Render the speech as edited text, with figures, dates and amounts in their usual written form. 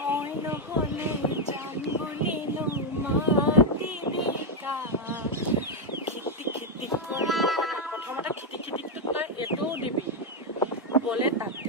মই নহ'লে জান বুলিনো মাতিবি কাক খিটিক কৰি প্ৰথমতে খিটিকটোত তই এইটোও দিবি বলে তাক